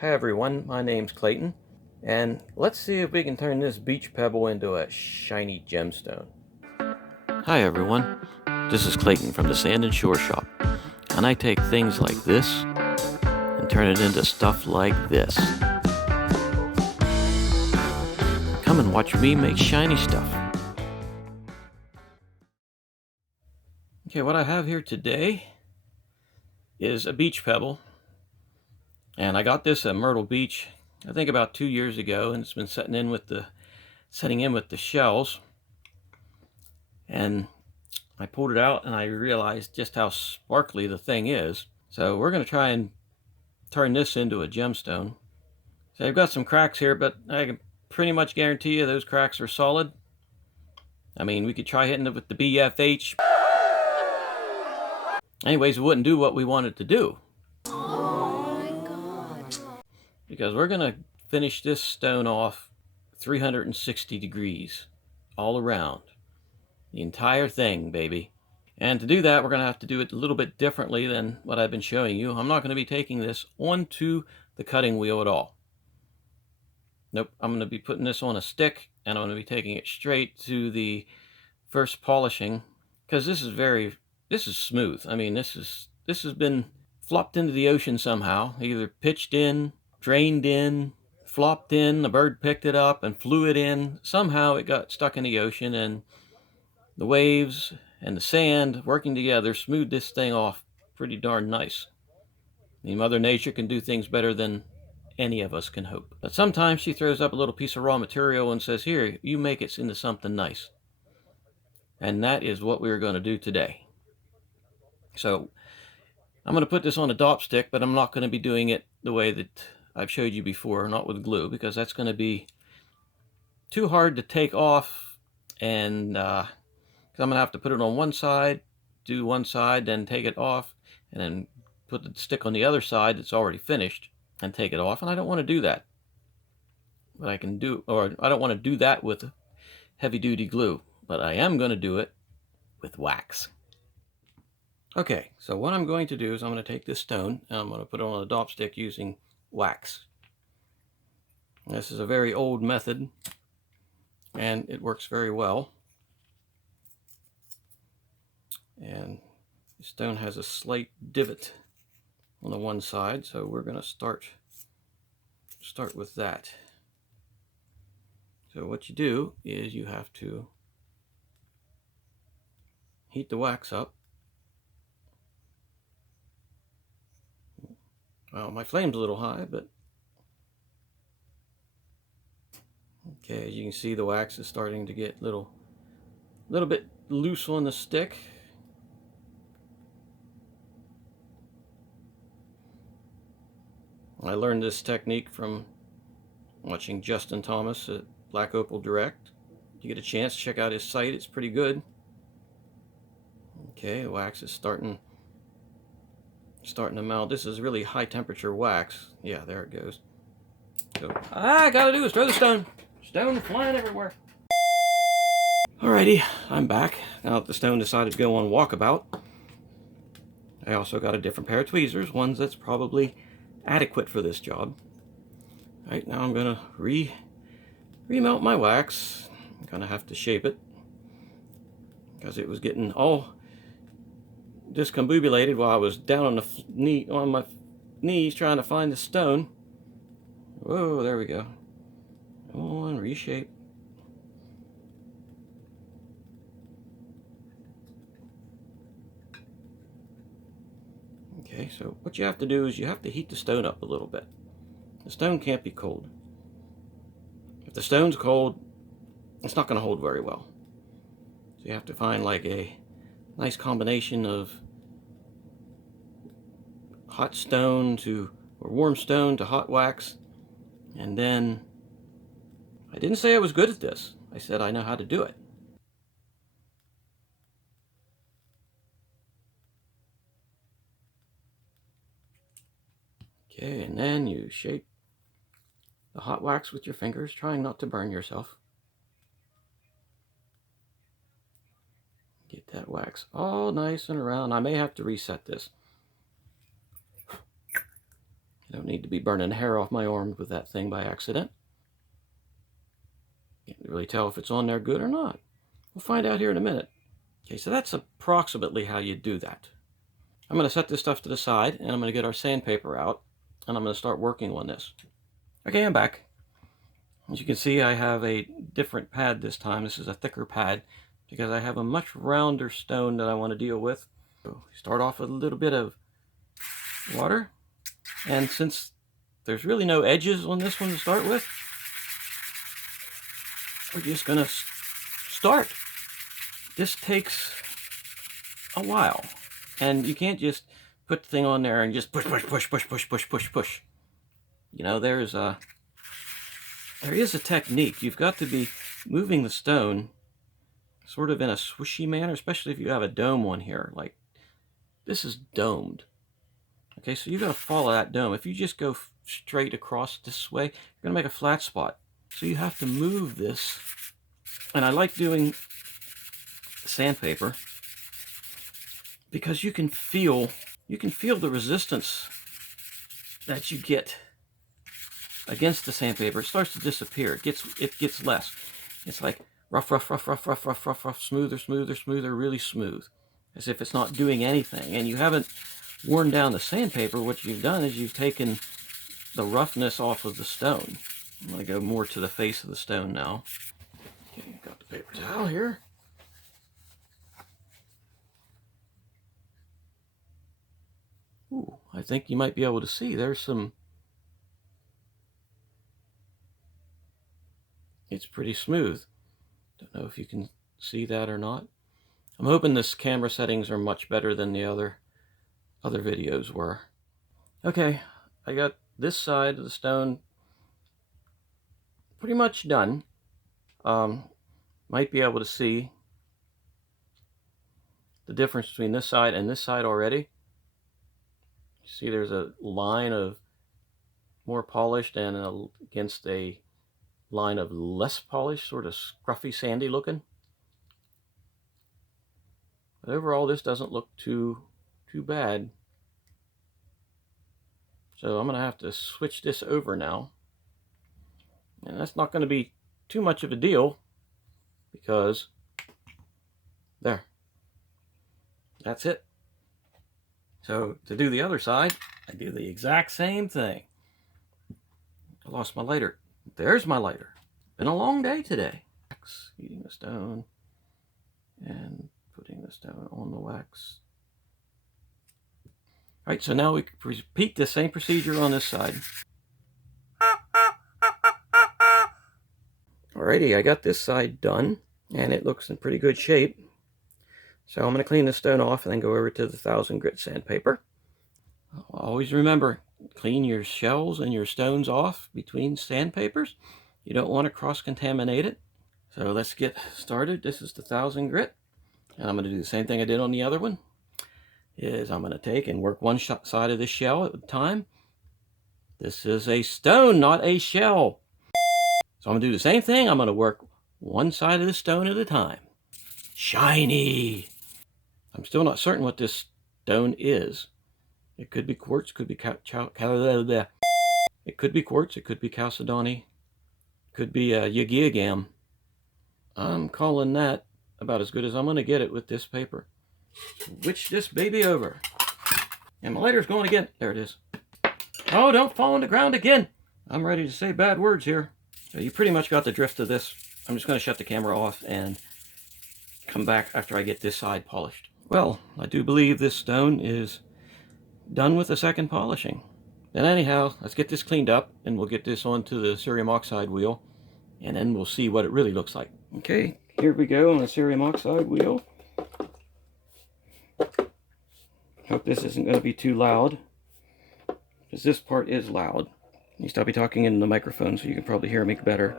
Hi everyone, my name's Clayton, and let's see if we can turn this beach pebble into a shiny gemstone. Hi everyone, this is Clayton from the Sand and Shore Shop, and I take things like this and turn it into stuff like this. Come and watch me make shiny stuff. Okay, what I have here today is a beach pebble, and I got this at Myrtle Beach I think about 2 years ago, and it's been setting in with the shells. And I pulled it out and I realized just how sparkly the thing is. So we're going to try and turn this into a gemstone. So I've got some cracks here, but I can pretty much guarantee you those cracks are solid. I mean, we could try hitting it with the BFH. Anyways, it wouldn't do what we wanted to do. Oh my God. Because we're going to finish this stone off 360 degrees all around. The entire thing, baby. And to do that, we're going to have to do it a little bit differently than what I've been showing you. I'm not going to be taking this onto the cutting wheel at all. Nope, I'm going to be putting this on a stick, and I'm going to be taking it straight to the first polishing, because this is smooth. I mean, this has been flopped into the ocean somehow, either pitched in, drained in, flopped in, the bird picked it up and flew it in. Somehow it got stuck in the ocean, and the waves and the sand working together smoothed this thing off pretty darn nice. I mean, Mother Nature can do things better than any of us can hope. But sometimes she throws up a little piece of raw material and says, here, you make it into something nice. And that is what we're going to do today. So I'm going to put this on a dop stick, but I'm not going to be doing it the way that I've showed you before, not with glue, because that's going to be too hard to take off, and I'm going to have to put it on one side, do one side, then take it off, and then put the stick on the other side that's already finished and take it off. And I don't want to do that. But I don't want to do that with heavy duty glue, but I am going to do it with wax. Okay, so what I'm going to do is I'm going to take this stone and I'm going to put it on a dop stick using wax. This is a very old method and it works very well. And the stone has a slight divot on the one side, so we're going to start with that. So what you do is you have to heat the wax up. Well, my flame's a little high, but okay, as you can see, the wax is starting to get a little bit loose on the stick. I learned this technique from watching Justin Thomas at Black Opal Direct. If you get a chance, check out his site. It's pretty good. Okay, the wax is starting to melt. This is really high temperature wax. Yeah, there it goes. So all I gotta do is throw the stone. Stone flying everywhere. Alrighty, I'm back. Now that the stone decided to go on walkabout, I also got a different pair of tweezers, ones that's probably adequate for this job. Right, now I'm gonna remelt my wax. I'm gonna have to shape it because it was getting all discombobulated while I was down on my knees trying to find the stone. Whoa, there we go. Come on, reshape. Okay, so what you have to do is you have to heat the stone up a little bit. The stone can't be cold. If the stone's cold, it's not going to hold very well. So you have to find like a nice combination of hot stone or warm stone to hot wax. And then, I didn't say I was good at this. I said I know how to do it. Okay, and then you shape the hot wax with your fingers, trying not to burn yourself. Get that wax all nice and around. I may have to reset this. I don't need to be burning hair off my arm with that thing by accident. Can't really tell if it's on there good or not. We'll find out here in a minute. Okay, so that's approximately how you do that. I'm going to set this stuff to the side, and I'm going to get our sandpaper out, and I'm going to start working on this. Okay, I'm back. As you can see, I have a different pad this time. This is a thicker pad because I have a much rounder stone that I want to deal with. So start off with a little bit of water, and since there's really no edges on this one to start with, we're just going to start. This takes a while, and you can't just put the thing on there and just push, push, push, push, push, push, push, push. You know, there is a technique. You've got to be moving the stone sort of in a swishy manner, especially if you have a dome on here. Like, this is domed. Okay, so you've got to follow that dome. If you just go straight across this way, you're going to make a flat spot. So you have to move this. And I like doing sandpaper because you can feel the resistance that you get against the sandpaper. It starts to disappear. It gets less. It's like rough, rough, rough, rough, rough, rough, rough, rough, smoother, smoother, smoother, really smooth, as if it's not doing anything. And you haven't worn down the sandpaper. What you've done is you've taken the roughness off of the stone. I'm going to go more to the face of the stone now. Okay, got the paper towel here. Ooh, I think you might be able to see there's some. It's pretty smooth. Don't know if you can see that or not. I'm hoping this camera settings are much better than the other videos were. Okay, I got this side of the stone pretty much done. Might be able to see the difference between this side and this side already. You see there's a line of more polished and against a line of less polished, sort of scruffy, sandy looking. But overall, this doesn't look too bad. So I'm going to have to switch this over now. And that's not going to be too much of a deal because there. That's it. So to do the other side, I do the exact same thing. I lost my lighter. There's my lighter. Been a long day today. Heating the stone and putting the stone on the wax. All right, so now we repeat the same procedure on this side. Alrighty, I got this side done, and it looks in pretty good shape. So I'm going to clean the stone off and then go over to the 1000 grit sandpaper. Always remember, clean your shells and your stones off between sandpapers. You don't want to cross-contaminate it. So let's get started. This is the 1000 grit, and I'm going to do the same thing I did on the other one. I'm going to take and work one side of the shell at a time. This is a stone, not a shell. So I'm going to do the same thing. I'm going to work one side of the stone at a time. Shiny! I'm still not certain what this stone is. It could be quartz, could be it could be quartz, it could be chalcedony, could be yagiyagam. I'm calling that about as good as I'm going to get it with this paper. Switch this baby over. And my lighter's going again. There it is. Oh, don't fall on the ground again. I'm ready to say bad words here. So you pretty much got the drift of this. I'm just going to shut the camera off and come back after I get this side polished. Well, I do believe this stone is done with the second polishing. Then anyhow, let's get this cleaned up and we'll get this onto the cerium oxide wheel and then we'll see what it really looks like. Okay, here we go on the cerium oxide wheel. Hope this isn't going to be too loud, because this part is loud. At least I'll be talking into the microphone so you can probably hear me better.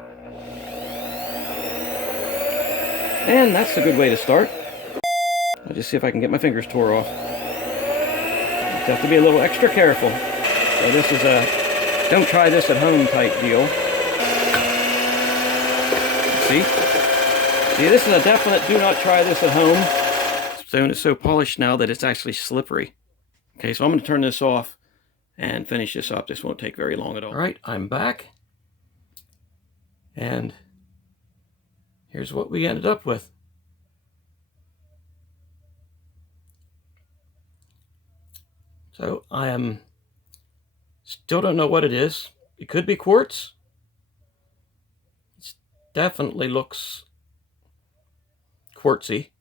And that's a good way to start. I'll just see if I can get my fingers tore off. Just have to be a little extra careful. So this is a don't try this at home type deal. See, this is a definite do not try this at home. Stone is so polished now that it's actually slippery. Okay, so I'm going to turn this off and finish this up. This won't take very long at all. All right, I'm back. And here's what we ended up with. So I still don't know what it is. It could be quartz. It definitely looks quartzy.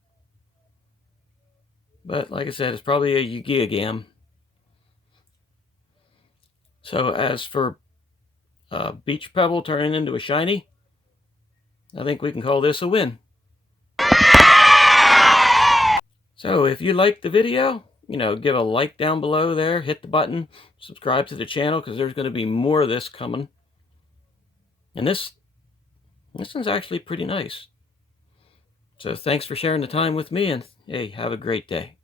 But like I said, it's probably a Yigigam. So as for beach pebble turning into a shiny, I think we can call this a win. So if you liked the video, give a like down below there, hit the button, subscribe to the channel, because there's going to be more of this coming. And this one's actually pretty nice. So thanks for sharing the time with me, and hey, have a great day.